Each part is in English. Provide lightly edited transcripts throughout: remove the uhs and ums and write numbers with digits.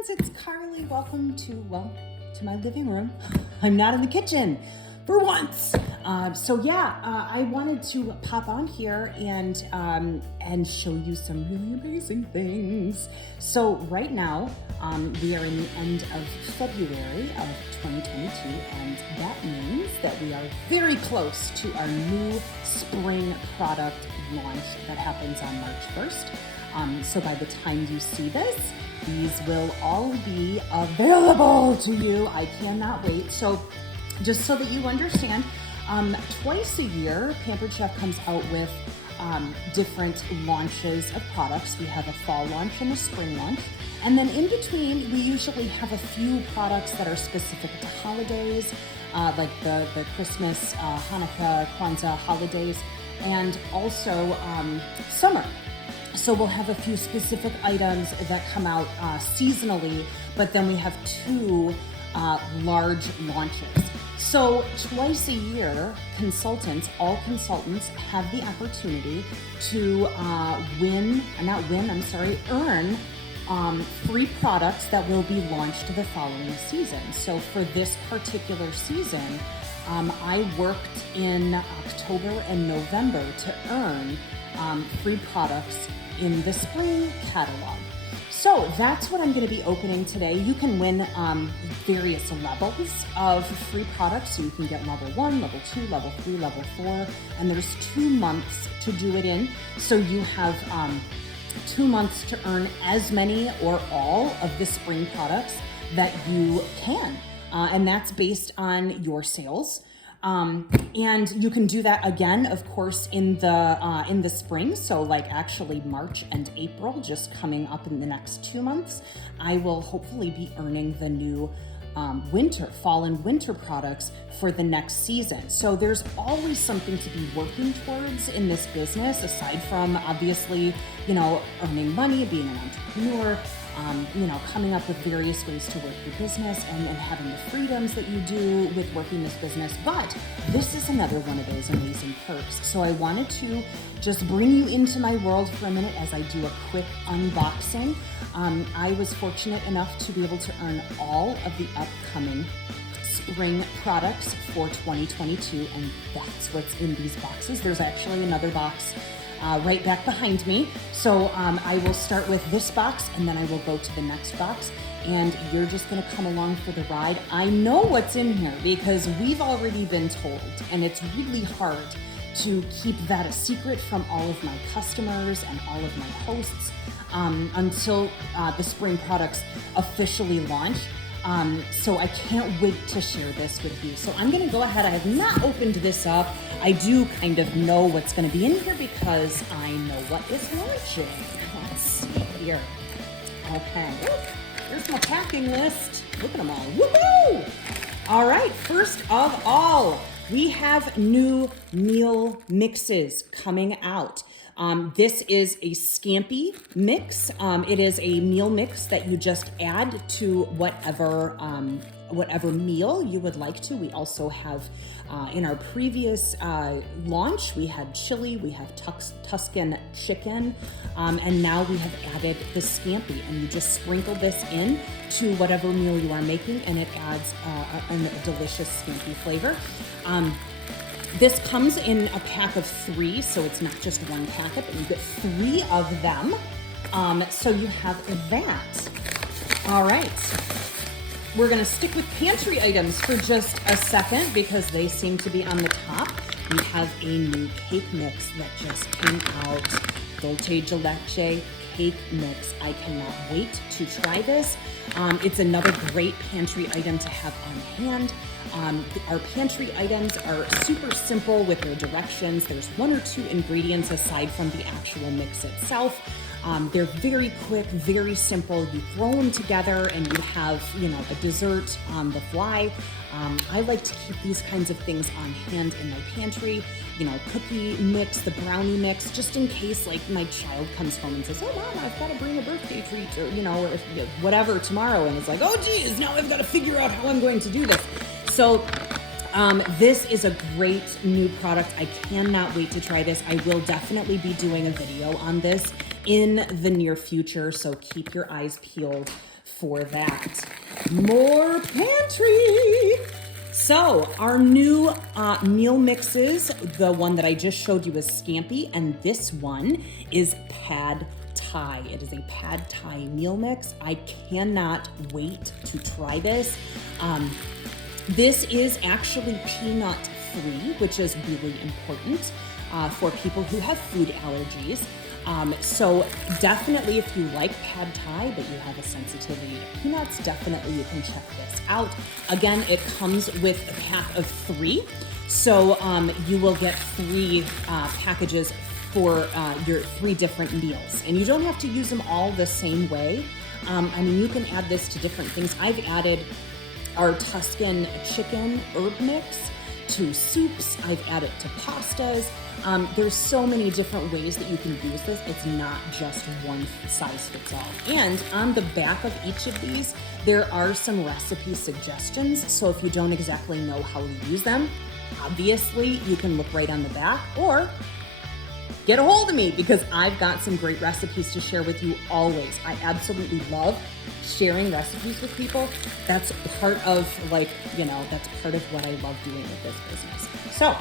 friends, it's Carly. Welcome to my living room. I'm not in the kitchen for once. I wanted to pop on here and show you some really amazing things. So right now, we are in the end of February of 2022, and that means that we are very close to our new spring product launch that happens on March 1st. So by the time you see this, these will all be available to you. I cannot wait. So just so that you understand, twice a year, Pampered Chef comes out with different launches of products. We have a fall launch and a spring launch. And then in between, we usually have a few products that are specific to holidays, like the Christmas, Hanukkah, Kwanzaa holidays, and also summer. So we'll have a few specific items that come out seasonally, but then we have two large launches. So twice a year, all consultants have the opportunity to earn free products that will be launched the following season. So for this particular season, I worked in October and November to earn free products in the spring catalog. So that's what I'm going to be opening today. You can win various levels of free products. So you can get level 1, level 2, level 3, level 4, and there's 2 months to do it in. So you have 2 months to earn as many or all of the spring products that you can. And that's based on your sales. And you can do that again, of course, in the spring. So like actually March and April, just coming up in the next 2 months, I will hopefully be earning the new fall and winter products for the next season. So there's always something to be working towards in this business, aside from obviously, earning money, being an entrepreneur, coming up with various ways to work your business and having the freedoms that you do with working this business. But this is another one of those amazing perks. So I wanted to just bring you into my world for a minute as I do a quick unboxing. I was fortunate enough to be able to earn all of the upcoming spring products for 2022, and that's what's in these boxes. There's actually another box right back behind me. So I will start with this box and then I will go to the next box, and you're just gonna come along for the ride. I know what's in here because we've already been told, and it's really hard to keep that a secret from all of my customers and all of my hosts until the spring products officially launch. So I can't wait to share this with you. So I'm gonna go ahead. I have not opened this up. I do kind of know what's gonna be in here because I know what is launching. Let's see here. Okay, here's my packing list. Look at them all, woohoo! All right, first of all, we have new meal mixes coming out. This is a Scampi mix. It is a meal mix that you just add to whatever meal you would like to. We also have, in our previous launch, we had chili, we have Tuscan chicken, and now we have added the Scampi, and you just sprinkle this in to whatever meal you are making, and it adds a delicious Scampi flavor. This comes in a pack of 3, so it's not just one packet, but you get 3 of them. So you have that. All right. We're gonna stick with pantry items for just a second because they seem to be on the top. We have a new cake mix that just came out. Dolce de leche cake mix. I cannot wait to try this. It's another great pantry item to have on hand. Our pantry items are super simple with their directions. There's 1 or 2 ingredients aside from the actual mix itself. They're very quick, very simple. You throw them together and you have, a dessert on the fly. I like to keep these kinds of things on hand in my pantry. Cookie mix, the brownie mix, just in case like my child comes home and says, "Oh, Mom, I've got to bring a birthday treat," or, or whatever tomorrow. And it's like, "Oh, geez, now I've got to figure out how I'm going to do this." So this is a great new product. I cannot wait to try this. I will definitely be doing a video on this in the near future, so keep your eyes peeled for that. More pantry. So our new meal mixes, the one that I just showed you is Scampi, and this one is Pad Thai. It is a Pad Thai meal mix. I cannot wait to try this. This is actually peanut free, which is really important for people who have food allergies. So definitely if you like Pad Thai, but you have a sensitivity to peanuts, definitely you can check this out. Again, it comes with a pack of 3. So you will get 3 packages for your 3 different meals. And you don't have to use them all the same way. I mean, you can add this to different things. I've added our Tuscan chicken herb mix to soups. I've added to pastas. There's so many different ways that you can use this. It's not just one size fits all. And on the back of each of these, there are some recipe suggestions. So if you don't exactly know how to use them, obviously you can look right on the back or get a hold of me because I've got some great recipes to share with you always. I absolutely love sharing recipes with people. That's part of that's part of what I love doing with this business. So,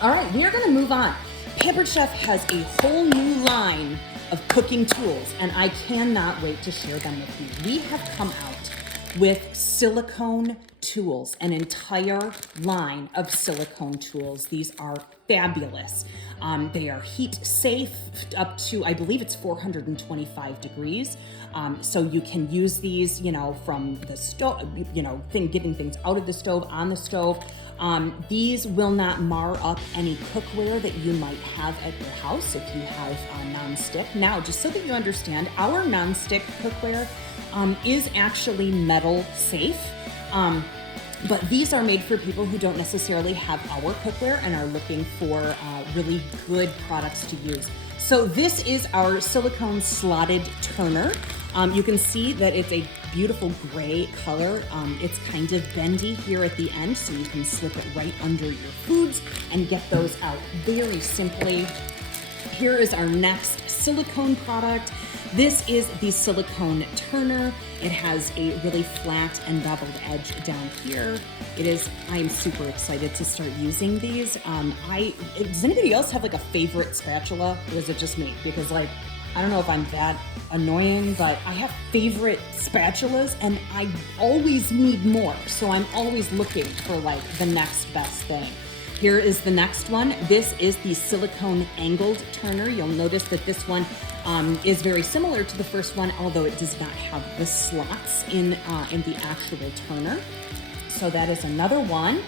all right, we are gonna move on. Pampered Chef has a whole new line of cooking tools and I cannot wait to share them with you. We have come out with silicone tools, an entire line of silicone tools. These are fabulous. They are heat safe up to, I believe it's 425 degrees. So you can use these, from the stove, getting things out of the stove, on the stove. These will not mar up any cookware that you might have at your house if you have non-stick. Now, just so that you understand, our non-stick cookware is actually metal safe. But these are made for people who don't necessarily have our cookware and are looking for really good products to use. So this is our silicone slotted turner. You can see that it's a beautiful gray color. It's kind of bendy here at the end, so you can slip it right under your foods and get those out very simply. Here is our next silicone product. This is the Silicone Turner. It has a really flat and beveled edge down here. I am super excited to start using these. Does anybody else have like a favorite spatula, or is it just me? Because I don't know if I'm that annoying, but I have favorite spatulas and I always need more. So I'm always looking for like the next best thing. Here is the next one. This is the silicone angled turner. You'll notice that this one is very similar to the first one, although it does not have the slots in the actual turner. So that is another one.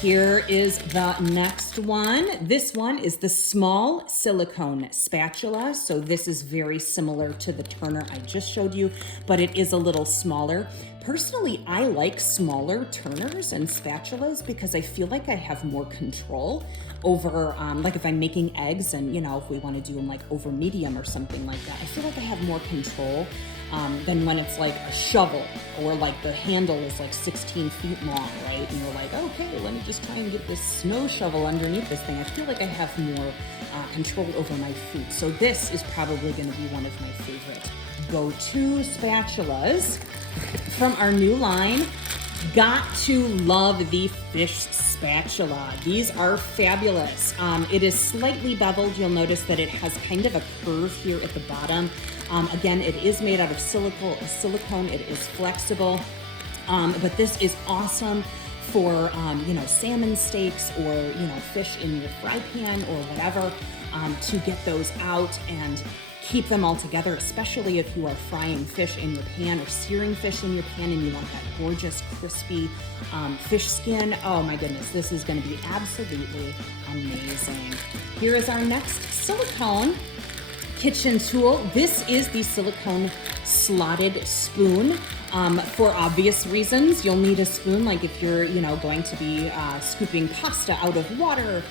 Here is the next one. This one is the small silicone spatula. So this is very similar to the turner I just showed you, but it is a little smaller. Personally, I like smaller turners and spatulas because I feel like I have more control over, like if I'm making eggs and, if we want to do them like over medium or something like that, I feel like I have more control than when it's like a shovel or like the handle is like 16 feet long, right? And you're like, okay, let me just try and get this snow shovel underneath this thing. I feel like I have more control over my food. So this is probably going to be one of my favorite go-to spatulas from our new line. Got to love the fish spatula. These are fabulous. It is slightly beveled. You'll notice that it has kind of a curve here at the bottom. Again, it is made out of silicone. It is flexible, but this is awesome for, salmon steaks or, fish in your fry pan or whatever, to get those out and keep them all together, especially if you are frying fish in your pan or searing fish in your pan and you want that gorgeous, crispy fish skin. Oh my goodness, this is gonna be absolutely amazing. Here is our next silicone kitchen tool. This is the silicone slotted spoon. For obvious reasons, you'll need a spoon, like if you're, going to be scooping pasta out of water,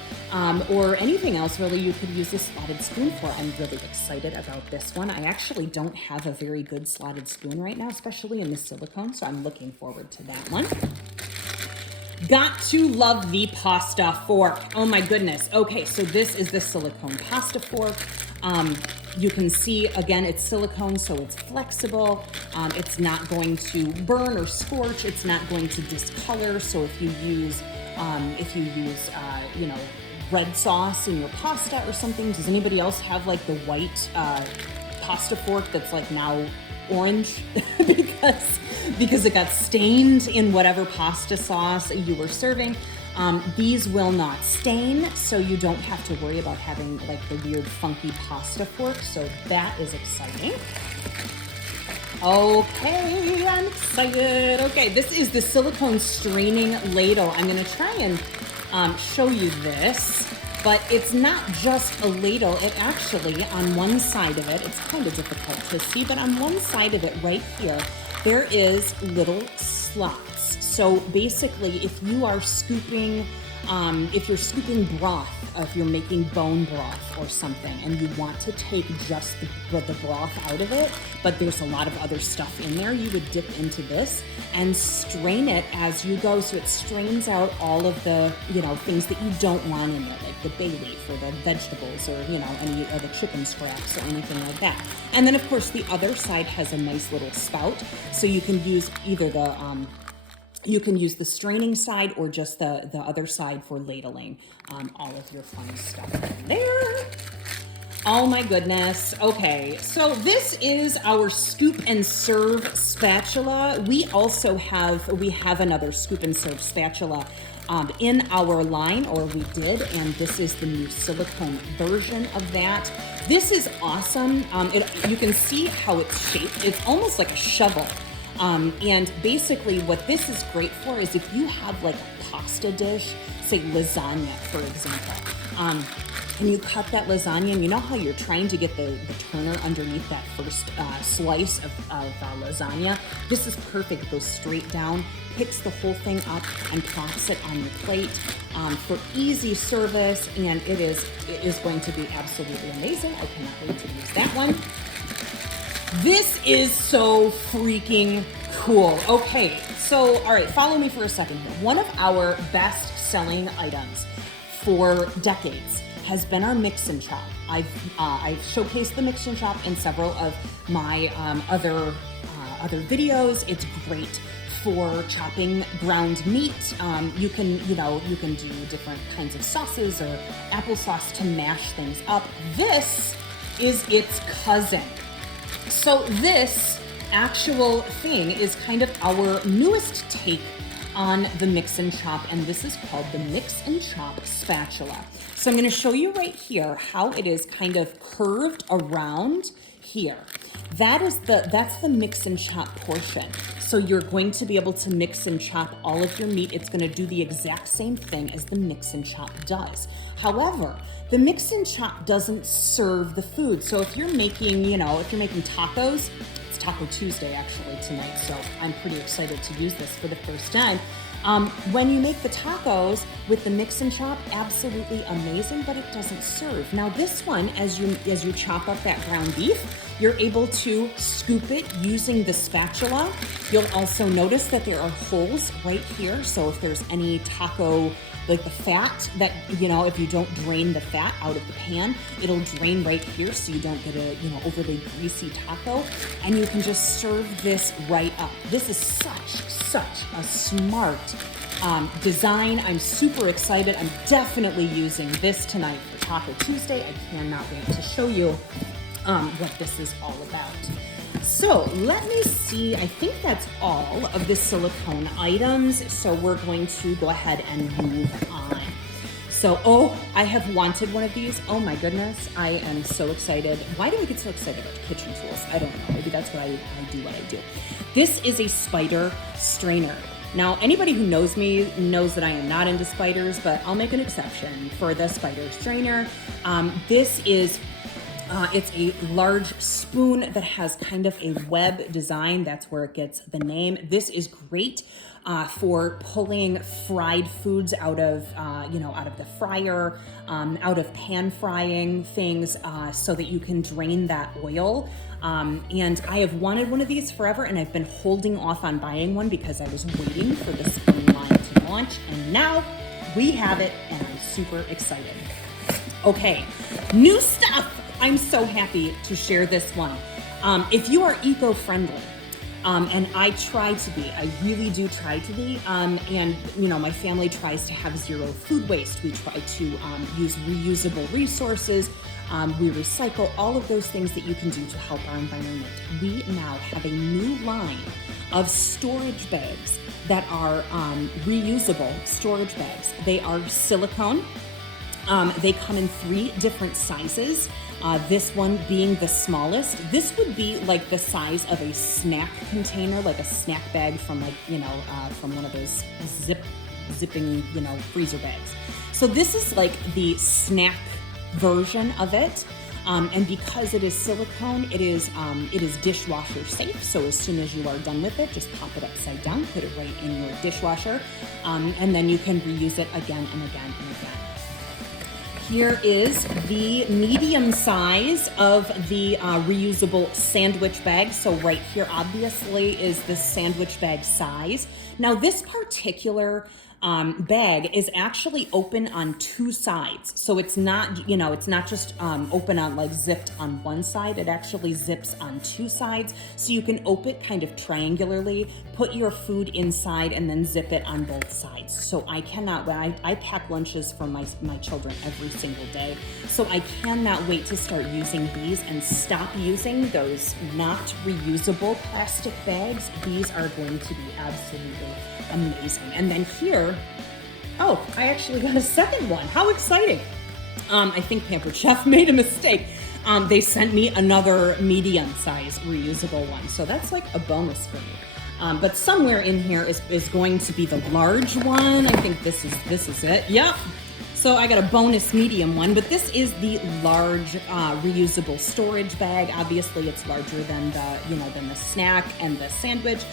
or anything else really you could use a slotted spoon for. I'm really excited about this one. I actually don't have a very good slotted spoon right now, especially in the silicone, so I'm looking forward to that one. Got to love the pasta fork. Oh my goodness. Okay, so this is the silicone pasta fork. You can see, again, it's silicone, so it's flexible. It's not going to burn or scorch. It's not going to discolor. So if you use, you know, red sauce in your pasta or something, does anybody else have like the white pasta fork that's like now orange because it got stained in whatever pasta sauce you were serving? These will not stain, so you don't have to worry about having like the weird funky pasta fork, so that is exciting. Okay, I'm excited. Okay, this is the silicone straining ladle. I'm gonna try and show you this, but it's not just a ladle. It actually, on one side of it, it's kind of difficult to see, but on one side of it right here, there is little slots. So basically, if you are scooping, if you're scooping broth, if you're making bone broth or something, and you want to take just the broth out of it, but there's a lot of other stuff in there, you would dip into this and strain it as you go. So it strains out all of the, you know, things that you don't want in there, like the bay leaf or the vegetables or, you know, any of the chicken scraps or anything like that. And then of course the other side has a nice little spout, so you can use either the you can use the straining side or just the other side for ladling all of your fun stuff in there. Oh my goodness. Okay, so this is our scoop and serve spatula. We also have another scoop and serve spatula in our line, or we did, and this is the new silicone version of that. This is awesome. You can see how it's shaped. It's almost like a shovel. And basically what this is great for is if you have like a pasta dish, say lasagna, for example, and you cut that lasagna, and you know how you're trying to get the turner underneath that first slice of lasagna? This is perfect. It goes straight down, picks the whole thing up, and plops it on your plate for easy service, and it is going to be absolutely amazing. I cannot wait to use that one. This is so freaking cool. Okay, so all right, follow me for a second here. One of our best-selling items for decades has been our mix and chop. I've showcased the mix and chop in several of my other videos. It's great for chopping ground meat. You can do different kinds of sauces or applesauce to mash things up. This is its cousin. So this actual thing is kind of our newest take on the mix and chop, and this is called the mix and chop spatula. So I'm going to show you right here how it is kind of curved around here. That's the mix and chop portion. So you're going to be able to mix and chop all of your meat. It's going to do the exact same thing as the mix and chop does. However, the mix and chop doesn't serve the food. So if you're making, tacos, it's Taco Tuesday actually tonight, so I'm pretty excited to use this for the first time. When you make the tacos with the mix and chop, absolutely amazing, but it doesn't serve. Now this one, as you chop up that ground beef, you're able to scoop it using the spatula. You'll also notice that there are holes right here, so if there's any taco, like the fat that, if you don't drain the fat out of the pan, it'll drain right here so you don't get a, overly greasy taco, and you can just serve this right up. This is such a smart design. I'm super excited. I'm definitely using this tonight for Taco Tuesday. I cannot wait to show you what this is all about. So let me see, I think that's all of the silicone items. So we're going to go ahead and move on. So, I have wanted one of these. Oh my goodness, I am so excited. Why do I get so excited about kitchen tools? I don't know, maybe that's why I do what I do. This is a spider strainer. Now, anybody who knows me knows that I am not into spiders, but I'll make an exception for the spider strainer. This is it's a large spoon that has kind of a web design. That's where it gets the name. This is great for pulling fried foods out of the fryer, out of pan frying things, so that you can drain that oil. And I have wanted one of these forever, and I've been holding off on buying one because I was waiting for the spoon line to launch, and now we have it, and I'm super excited. Okay, new stuff I'm so happy to share this one. If you are eco-friendly, and I try to be, I really do try to be, and you know, my family tries to have zero food waste. We try to use reusable resources. We recycle, all of those things that you can do to help our environment. We now have a new line of storage bags that are reusable storage bags. They are silicone. They come in 3 different sizes. This one being the smallest. This would be like the size of a snack container, like a snack bag from like, you know, from one of those zipping, you know, freezer bags. So this is like the snack version of it. And because it is silicone, it is dishwasher safe. So as soon as you are done with it, just pop it upside down, put it right in your dishwasher, and then you can reuse it again and again and again. Here is the medium size of the reusable sandwich bag. So right here, obviously, is the sandwich bag size. Now, this particular bag is actually open on 2 sides. So it's not, you know, it's not just open on like zipped on one side. It actually zips on 2 sides. So you can open it kind of triangularly, put your food inside, and then zip it on both sides. So I cannot, I pack lunches for my children every single day. So I cannot wait to start using these and stop using those not reusable plastic bags. These are going to be absolutely amazing. And then here, oh, I actually got a second one. How exciting. I think Pampered Chef made a mistake. They sent me another medium size reusable one. So that's like a bonus for me. But somewhere in here is going to be the large one. I think this is it. Yep. So I got a bonus medium one, but this is the large reusable storage bag. Obviously it's larger than the snack and the sandwich.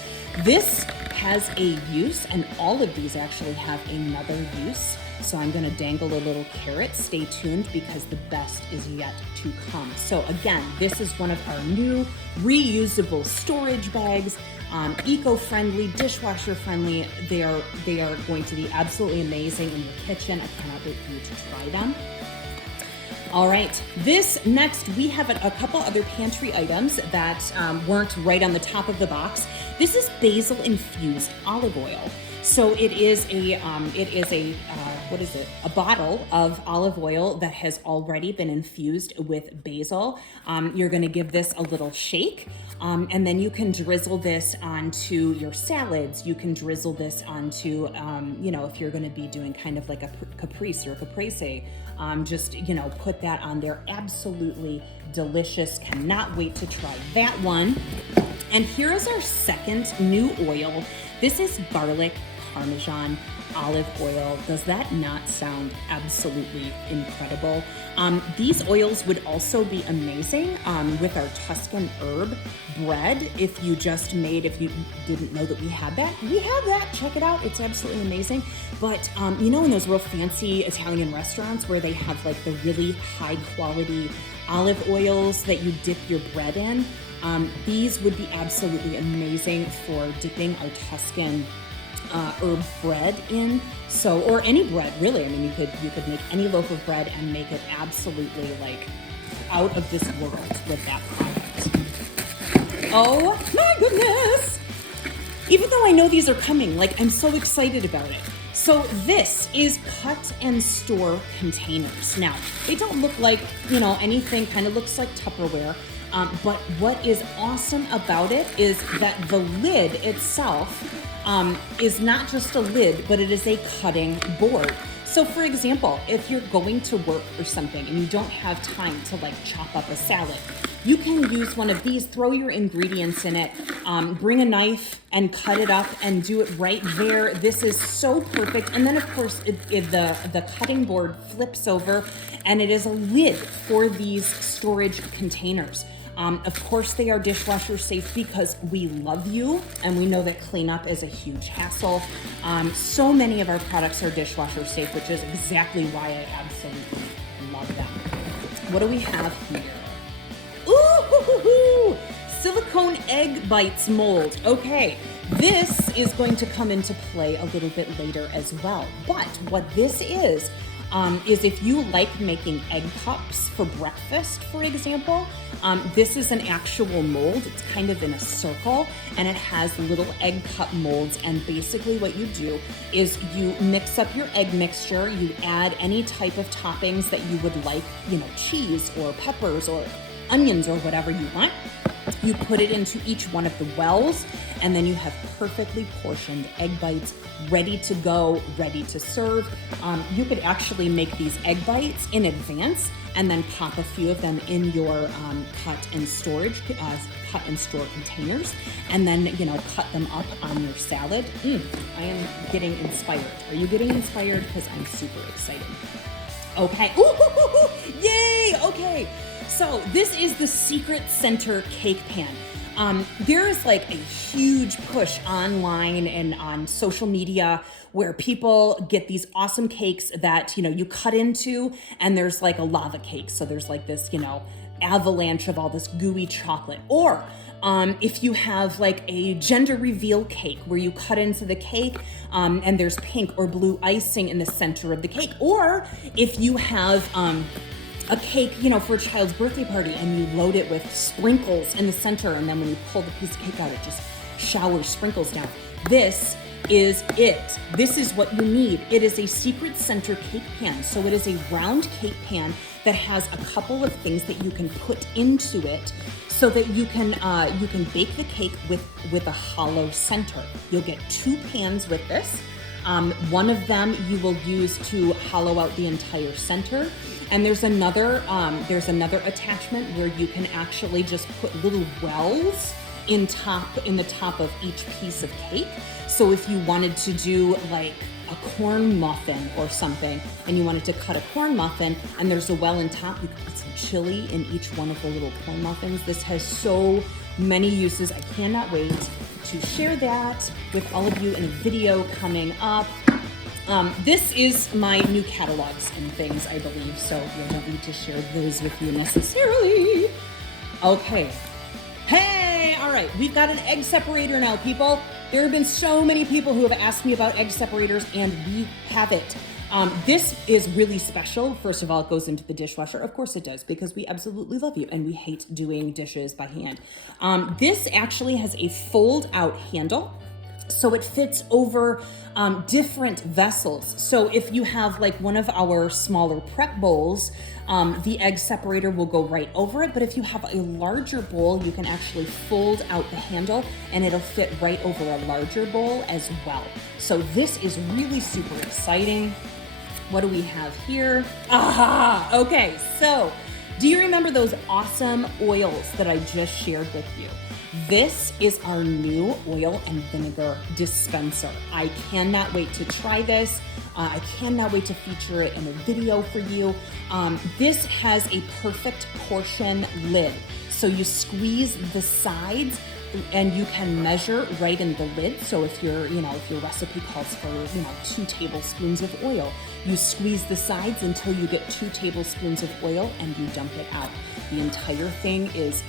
This has a use, and all of these actually have another use. So I'm gonna dangle a little carrot. Stay tuned because the best is yet to come. So again, this is one of our new reusable storage bags. Eco-friendly, dishwasher-friendly. They are going to be absolutely amazing in your kitchen. I cannot wait for you to try them. All right, this next, we have a couple other pantry items that weren't right on the top of the box. This is Basil infused olive oil. So it is a bottle of olive oil that has already been infused with basil. You're gonna give this a little shake, and then you can drizzle this onto your salads. You can drizzle this onto, if you're gonna be doing kind of like a caprese or a caprese, just, put that on there. Absolutely delicious. Cannot wait to try that one. And here is our second new oil. This is garlic Parmesan olive oil. Does that not sound absolutely incredible? These oils would also be amazing with our Tuscan herb bread. If you didn't know that we have that, check it out. It's absolutely amazing. But in those real fancy Italian restaurants where they have like the really high quality olive oils that you dip your bread in, these would be absolutely amazing for dipping our Tuscan herb bread in. So, or any bread really. I mean, you could make any loaf of bread and make it absolutely like out of this world with that product. Oh my goodness! Even though I know these are coming, like I'm so excited about it. So this is cut and store containers. Now, they don't look like, anything, kind of looks like Tupperware. But what is awesome about it is that the lid itself is not just a lid, but it is a cutting board. So for example, if you're going to work or something and you don't have time to like chop up a salad, you can use one of these, throw your ingredients in it, bring a knife and cut it up and do it right there. This is so perfect. And then of course, the cutting board flips over and it is a lid for these storage containers. Of course, they are dishwasher safe because we love you and we know that cleanup is a huge hassle. So many of our products are dishwasher safe, which is exactly why I absolutely love them. What do we have here? Ooh, silicone egg bites mold. Okay, this is going to come into play a little bit later as well. But what this is is if you like making egg cups for breakfast, for example, this is an actual mold. It's kind of in a circle, and it has little egg cup molds. And basically what you do is you mix up your egg mixture, you add any type of toppings that you would like, cheese or peppers or onions or whatever you want. You put it into each one of the wells, and then you have perfectly portioned egg bites ready to go, ready to serve. You could actually make these egg bites in advance and then pop a few of them in your cut and store containers, and then cut them up on your salad. I am getting inspired. Are you getting inspired? Because I'm super excited. Okay. Ooh, yay! Okay. So this is the Secret Center cake pan. There is like a huge push online and on social media where people get these awesome cakes that, you cut into, and there's like a lava cake. So there's like this, avalanche of all this gooey chocolate. Or if you have like a gender reveal cake where you cut into the cake and there's pink or blue icing in the center of the cake. Or if you have a cake, for a child's birthday party, and you load it with sprinkles in the center, and then when you pull the piece of cake out, it just showers sprinkles down. This is it. This is what you need. It is a Secret Center cake pan. So it is a round cake pan that has a couple of things that you can put into it so that you can bake the cake with a hollow center. You'll get 2 pans with this. One of them you will use to hollow out the entire center. And there's another attachment where you can actually just put little wells in the top of each piece of cake. So if you wanted to do like a corn muffin or something, and you wanted to cut a corn muffin and there's a well in top, you can put some chili in each one of the little corn muffins. This has so many uses. I cannot wait to share that with all of you in a video coming up. This is my new catalogs and things, I believe, so I don't need to share those with you necessarily. Okay. Hey, all right, we've got an egg separator now, people. There have been so many people who have asked me about egg separators, and we have it. This is really special. First of all, it goes into the dishwasher. Of course it does, because we absolutely love you and we hate doing dishes by hand. This actually has a fold-out handle, so it fits over different vessels. So if you have like one of our smaller prep bowls, the egg separator will go right over it. But if you have a larger bowl, you can actually fold out the handle and it'll fit right over a larger bowl as well. So this is really super exciting. What do we have here? Aha! Okay, so do you remember those awesome oils that I just shared with you? This is our new oil and vinegar dispenser. I cannot wait to try this. I cannot wait to feature it in a video for you. This has a perfect portion lid. So you squeeze the sides and you can measure right in the lid. So if your recipe calls for, 2 tablespoons of oil, you squeeze the sides until you get 2 tablespoons of oil and you dump it out. The entire thing is,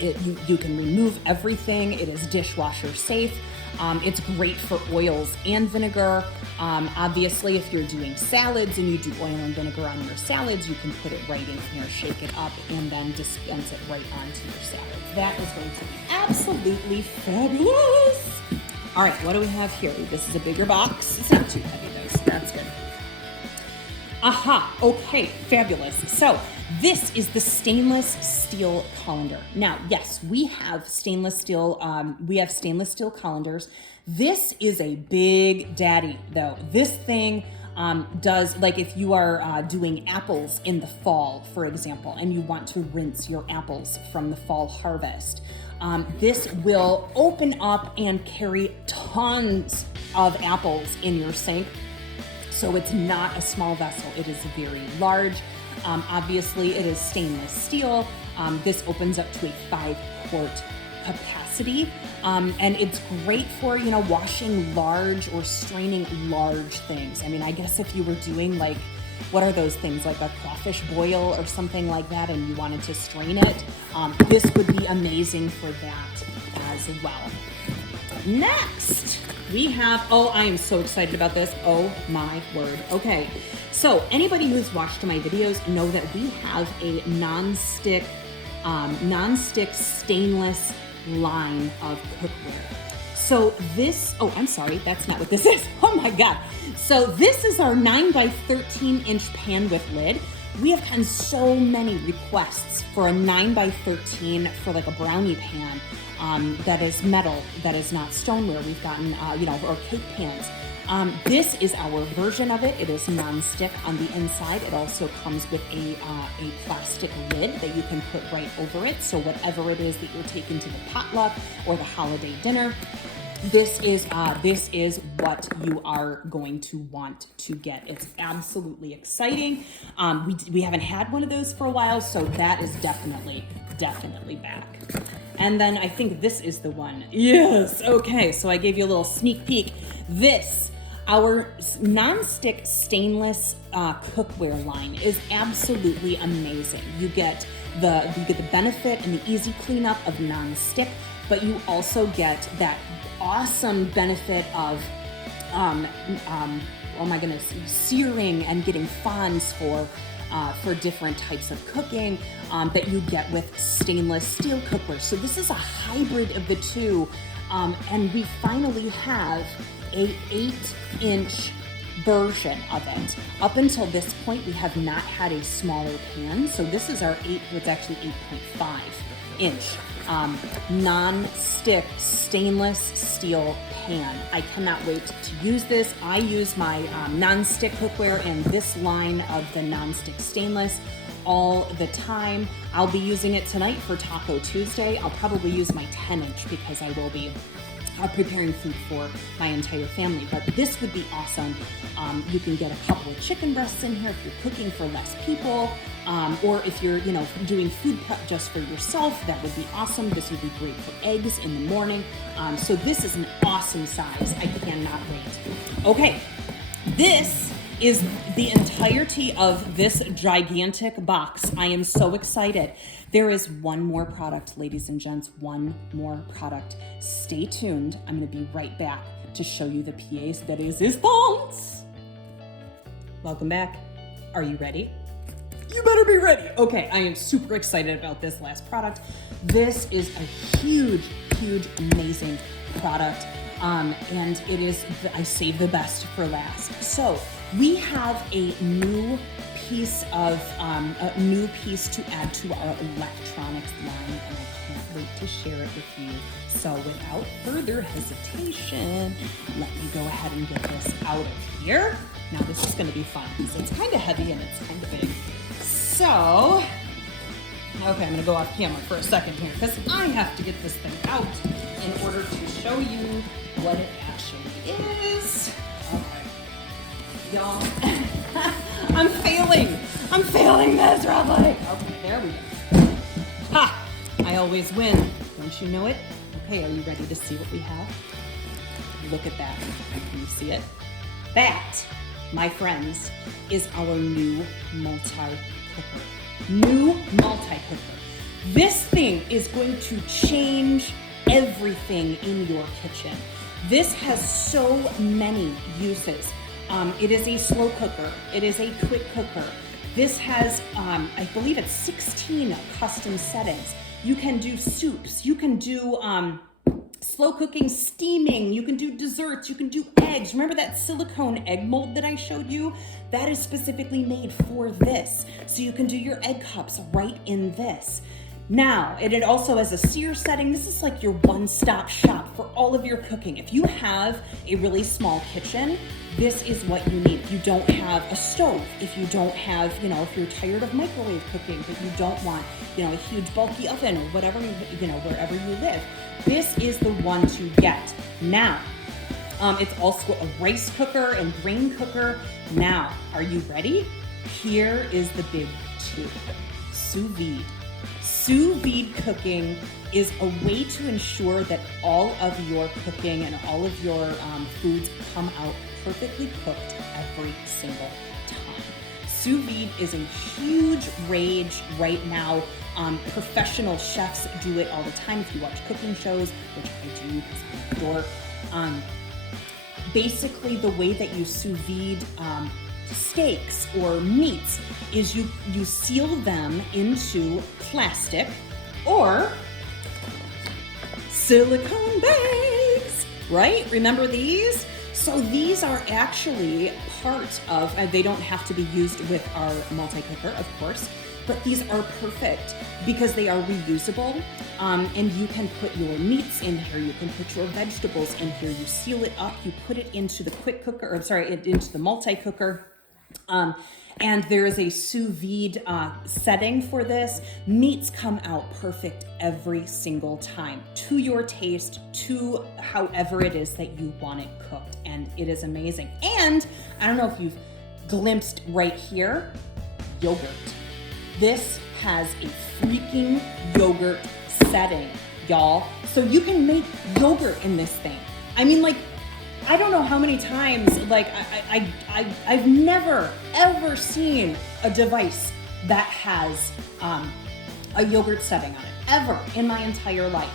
you can remove everything. It is dishwasher safe. It's great for oils and vinegar. Obviously, if you're doing salads and you do oil and vinegar on your salads, you can put it right in here, shake it up, and then dispense it right onto your salads. That is going to be absolutely fabulous. All right, what do we have here? This is a bigger box. It's not too heavy though, so that's good. Aha, okay, fabulous. So this is the stainless steel colander. Now, yes, we have stainless steel colanders. This is a big daddy though. This thing does, like if you are doing apples in the fall, for example, and you want to rinse your apples from the fall harvest, this will open up and carry tons of apples in your sink. So it's not a small vessel, it is very large. Obviously it is stainless steel. This opens up to a 5-quart capacity. And it's great for, washing large or straining large things. I mean, I guess if you were doing like, what are those things, like a crawfish boil or something like that, and you wanted to strain it, this would be amazing for that as well. Next, we have, oh, I am so excited about this. Oh my word. Okay, so anybody who's watched my videos know that we have a non-stick stainless line of cookware. So this, oh, I'm sorry, that's not what this is. Oh my God. So this is our 9 by 13 inch pan with lid. We have gotten so many requests for a 9 by 13 for like a brownie pan that is metal, that is not stoneware. We've gotten, or cake pans. This is our version of it. It is non-stick on the inside. It also comes with a plastic lid that you can put right over it. So whatever it is that you're taking to the potluck or the holiday dinner, this is what you are going to want to get. It's absolutely exciting. We haven't had one of those for a while, so that is definitely back. And then I think this is the one. Yes, okay, so I gave you a little sneak peek. Our non-stick stainless cookware line is absolutely amazing. You get the benefit and the easy cleanup of non-stick, but you also get that awesome benefit of oh my goodness, searing and getting fonds for different types of cooking that you get with stainless steel cookware. So this is a hybrid of the two, and we finally have a 8-inch version of it. Up until this point, we have not had a smaller pan. So this is our it's actually 8.5 inch non-stick stainless steel pan. I cannot wait to use this. I use my non-stick cookware in this line of the non-stick stainless all the time. I'll be using it tonight for Taco Tuesday. I'll probably use my 10-inch because I will be preparing food for my entire family, but this would be awesome. You can get a couple of chicken breasts in here if you're cooking for less people, or if you're, doing food prep just for yourself. That would be awesome. This would be great for eggs in the morning. So this is an awesome size. I cannot wait. Okay, this is the entirety of this gigantic box. I am so excited. There is one more product, ladies and gents, one more product. Stay tuned. I'm going to be right back to show you the pièce de résistance. Welcome back. Are you ready? You better be ready. Okay, I am super excited about this last product. This is a huge, amazing product. And it is, I saved the best for last. So we have a new piece to add to our electronics line, and I can't wait to share it with you. So without further hesitation, let me go ahead and get this out of here. Now this is going to be fun because it's kind of heavy and it's kind of big. So, okay, I'm going to go off camera for a second here because I have to get this thing out in order to show you what it actually is. Okay, y'all, I'm failing miserably. Okay, there we go. Ha! I always win. Don't you know it? Okay, are you ready to see what we have? Look at that. Can you see it? That, my friends, is our new multi-cooker. This thing is going to change everything in your kitchen. This has so many uses. It is a slow cooker. It is a quick cooker. This has, I believe it's 16 custom settings. You can do soups. You can do slow cooking, steaming. You can do desserts. You can do eggs. Remember that silicone egg mold that I showed you? That is specifically made for this. So you can do your egg cups right in this. Now, it also has a sear setting. This is like your one-stop shop for all of your cooking. If you have a really small kitchen, this is what you need. If you don't have a stove, if you don't have, if you're tired of microwave cooking, but you don't want, a huge bulky oven or whatever, wherever you live, this is the one to get. Now, it's also a rice cooker and grain cooker. Now, are you ready? Here is the big two, sous vide. Sous vide cooking is a way to ensure that all of your cooking and all of your foods come out perfectly cooked every single time. Sous vide is a huge rage right now. Professional chefs do it all the time. If you watch cooking shows, which I do because I'm a dork, basically the way that you sous vide steaks or meats is you seal them into plastic or silicone bags, right? Remember these? So these are actually part of, they don't have to be used with our multi-cooker, of course, but these are perfect because they are reusable, and you can put your meats in here, you can put your vegetables in here, you seal it up, you put it into the quick cooker, or sorry, into the multi-cooker, and there is a sous vide setting for this. Meats come out perfect every single time to your taste, to however it is that you want it cooked, and it is amazing. And I don't know if you've glimpsed right here, yogurt. This has a freaking yogurt setting, y'all. So you can make yogurt in this thing. I mean, like, I don't know how many times, like, I've never, ever seen a device that has a yogurt setting on it, ever in my entire life.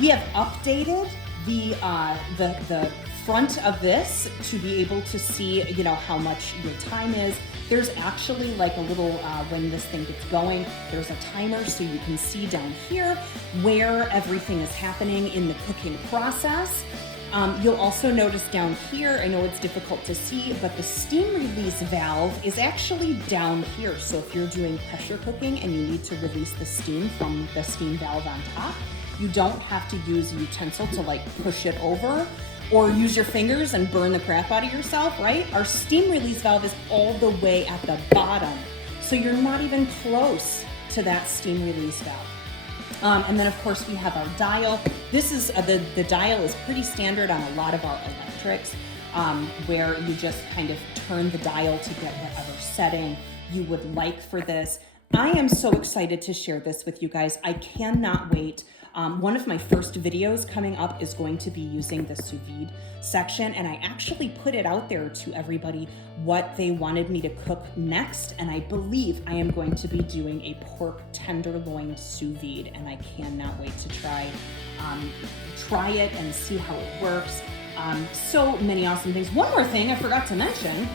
We have updated the front of this to be able to see, you know, how much your time is. There's actually like a little, when this thing gets going, there's a timer so you can see down here where everything is happening in the cooking process. You'll also notice down here, I know it's difficult to see, but the steam release valve is actually down here. So if you're doing pressure cooking and you need to release the steam from the steam valve on top, you don't have to use a utensil to like push it over or use your fingers and burn the crap out of yourself, right? Our steam release valve is all the way at the bottom. So you're not even close to that steam release valve. And then of course we have our dial. This is, the dial is pretty standard on a lot of our electrics, where you just kind of turn the dial to get whatever setting you would like for this. I am so excited to share this with you guys. I cannot wait. One of my first videos coming up is going to be using the sous vide section, and I actually put it out there to everybody what they wanted me to cook next, and I believe I am going to be doing a pork tenderloin sous vide, and I cannot wait to try it and see how it works. So many awesome things. One more thing I forgot to mention,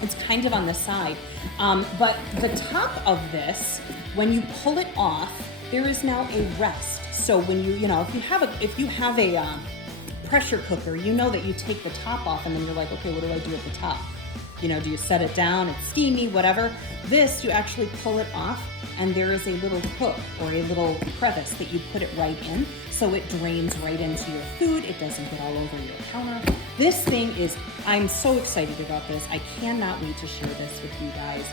it's kind of on the side, but the top of this, when you pull it off, there is now a rest. So when if you have a pressure cooker, you know that you take the top off and then you're like, okay, what do I do at the top? You know, do you set it down? It's steamy, whatever. This, you actually pull it off and there is a little hook or a little crevice that you put it right in. So it drains right into your food. It doesn't get all over your counter. This thing is, I'm so excited about this. I cannot wait to share this with you guys.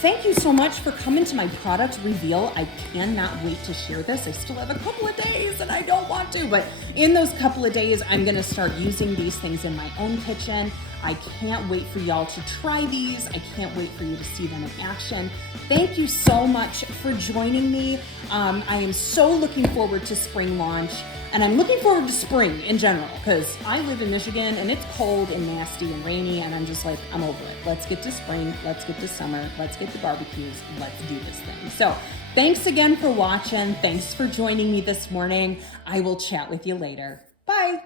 Thank you so much for coming to my product reveal. I cannot wait to share this. I still have a couple of days and I don't want to, but in those couple of days, I'm gonna start using these things in my own kitchen. I can't wait for y'all to try these. I can't wait for you to see them in action. Thank you so much for joining me. I am so looking forward to spring launch. And I'm looking forward to spring in general because I live in Michigan and it's cold and nasty and rainy and I'm just like, I'm over it. Let's get to spring. Let's get to summer. Let's get to barbecues. Let's do this thing. So thanks again for watching. Thanks for joining me this morning. I will chat with you later. Bye.